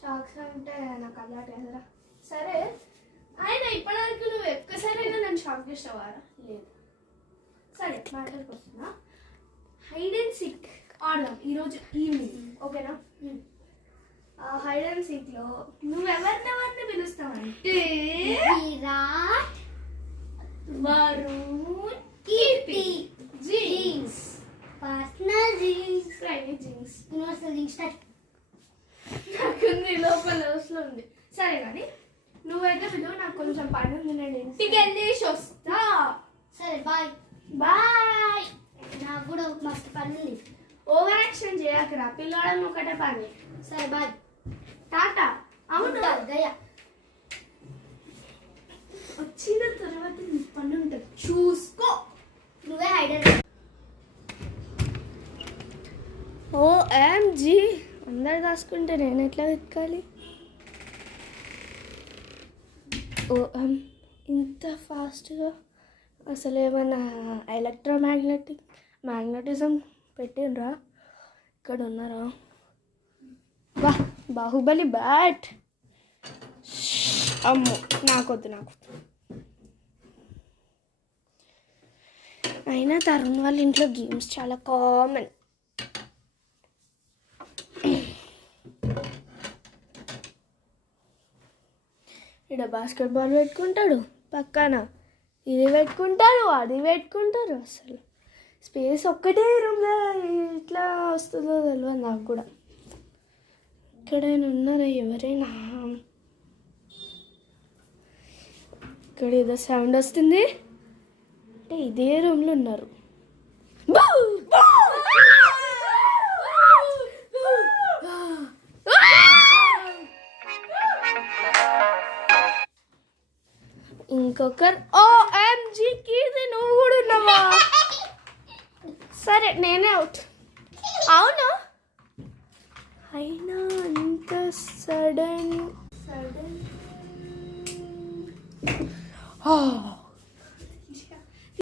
Shocks అంటే నాకు అలవాటు కదరా. సరే ఆయన ఇప్పటివరకు నువ్వు ఒక్కసారైనా నన్ను షాక్ చేసావారా? లేదు. సరే మ్యాటర్కి వస్తున్నా. హైడ్ అండ్ సీక్ ఆడదాం ఈరోజు ఈవినింగ్, ఓకేనా? హైడ్ అండ్ సీక్లో నువ్వెవరినెవరిని పిలుస్తావంటే Virat, Varun, Keerthi, genes, personal genes, private genes, universal genes. నాకుంది లోపల ఉంది. సరే కానీ నువ్వైతే పిలువు, నాకు కొంచెం పని ఉంది, నేను ఇంటికి వెళ్ళేసి వస్తా. సరే బాయ్. బాయ్. నాకు కూడా మస్తు పని ఉంది. ఓవర్ యాక్షన్ చేయకరా, పిల్లడం ఒకటే పని. సరే బాయ్. టాటా. అవును దయా వచ్చిన తర్వాత నీ పని ఉంటుంది, చూసుకో. నువ్వే హైడెడ్. ఓఎంజీ, అందరు దాచుకుంటే నేను ఎట్లా వెతకాలి? ఓఎం, ఇంత ఫాస్ట్గా అసలు ఏమన్నా మ్యాగ్నెటిజం పెట్టినరా? ఇక్కడ ఉన్నారా? వా, బాహుబలి బ్యాట్. అమ్మో, నాకొద్దు. అయినా తరుణ్ వాళ్ళ ఇంట్లో గేమ్స్ చాలా కామన్. ఇక్కడ బాస్కెట్బాల్ పెట్టుకుంటాడు, పక్కన ఇది పెట్టుకుంటారు, అది పెట్టుకుంటారు. అసలు స్పేస్ ఒక్కటే రూమ్లో ఇట్లా వస్తుందో తెలియదు నాకు కూడా. ఎక్కడైనా ఉన్నారా ఎవరైనా? ఇక్కడ ఏదో సౌండ్ వస్తుంది అంటే ఇదే రూమ్లో ఉన్నారు. ఇంకొకరు. ఓఎంజీ కీర్తి, నువ్వు కూడా ఉన్నావా? సరే నేనే అవుట్. అవును, అయినా అంత సడన్